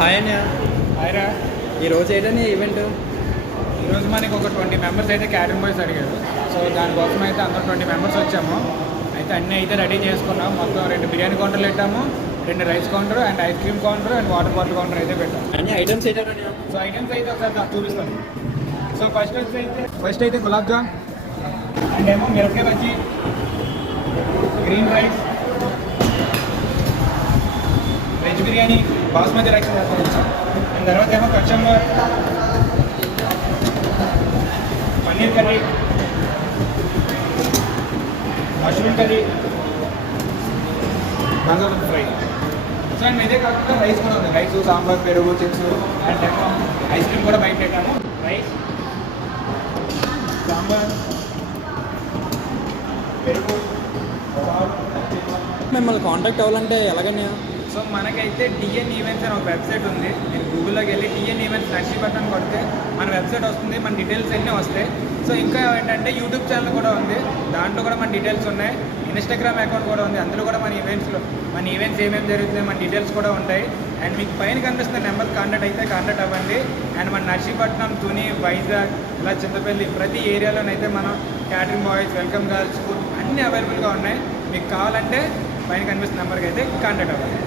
Hi అన్నయ్య. హాయ్రా. ఈరోజు ఏంటని ఈవెంట్? ఈరోజు మనకి ఒక 20 మెంబర్స్ అయితే క్యాటరింగ్ బాయ్స్ అడిగారు. సో దానికోసం అయితే అందరూ 20 మెంబర్స్ వచ్చాము. అయితే అన్నీ అయితే రెడీ చేసుకున్నాం. మొత్తం 2 బిర్యానీ కౌంటర్లు పెట్టాము, 2 rice counter and ice cream counter and water bottle counter అయితే పెట్టాము. అన్ని ఐటమ్స్ ఏంటంటే సో ఐటమ్స్ అయితే ఒకసారి చూపిస్తాను. సో ఫస్ట్ అయితే గులాబ్ జామ్ అండ్ ఏమో మిరపకాయ bajji, green rice, veg biryani, basmati rice and తర్వాత ఏమో కచ్చంబర్, పన్నీర్ కర్రీ, మష్రూమ్ కర్రీ, బంగాళదుంప ఫ్రై. సో అండ్ ఇదే కాకుండా రైస్ కూడా ఉంది. రైస్, సాంబార్, పెరుగు, చిప్స్ అండ్ ఏమో ఐస్ క్రీమ్ కూడా బయట పెట్టాము. రైస్, సాంబార్, పెరుగు. మిమ్మల్ని కాంటాక్ట్ అవ్వాలంటే ఎలాగన్నయ్య? సో మనకైతే టిఎన్ ఈవెంట్స్ అని ఒక వెబ్సైట్ ఉంది. మీరు గూగుల్లోకి వెళ్ళి టిఎన్ ఈవెంట్స్ నర్సీపట్నం కొడితే మన వెబ్సైట్ వస్తుంది, మన డీటెయిల్స్ అన్నీ వస్తాయి. సో ఇంకా ఏంటంటే యూట్యూబ్ ఛానల్ కూడా ఉంది, దాంట్లో కూడా మన డీటెయిల్స్ ఉన్నాయి. ఇన్స్టాగ్రామ్ అకౌంట్ కూడా ఉంది, అందులో కూడా మన ఈవెంట్స్ ఏమేమి జరుగుతున్నాయి మన డీటెయిల్స్ కూడా ఉంటాయి. అండ్ మీకు పైన కనిపిస్తున్న నెంబర్ కాంటాక్ట్ అవ్వండి. అండ్ మన నర్సీపట్నం, తుని, వైజాగ్, ఇలా చింతపల్లి ప్రతి ఏరియాలోనైతే మనం catering boys, welcome girls, food అన్నీ అవైలబుల్గా ఉన్నాయి. మీకు కావాలంటే పైన కనిపిస్తున్న నెంబర్కి అయితే కాంటాక్ట్ అవ్వండి.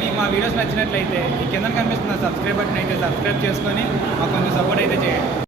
మీకు మా వీడియోస్ నచ్చినట్లయితే ఈ కింద కనిపిస్తున్న సబ్స్క్రైబ్ బటన్ అయితే సబ్స్క్రైబ్ చేసుకొని మాకు కొంచెం సపోర్ట్ అయితే చేయండి.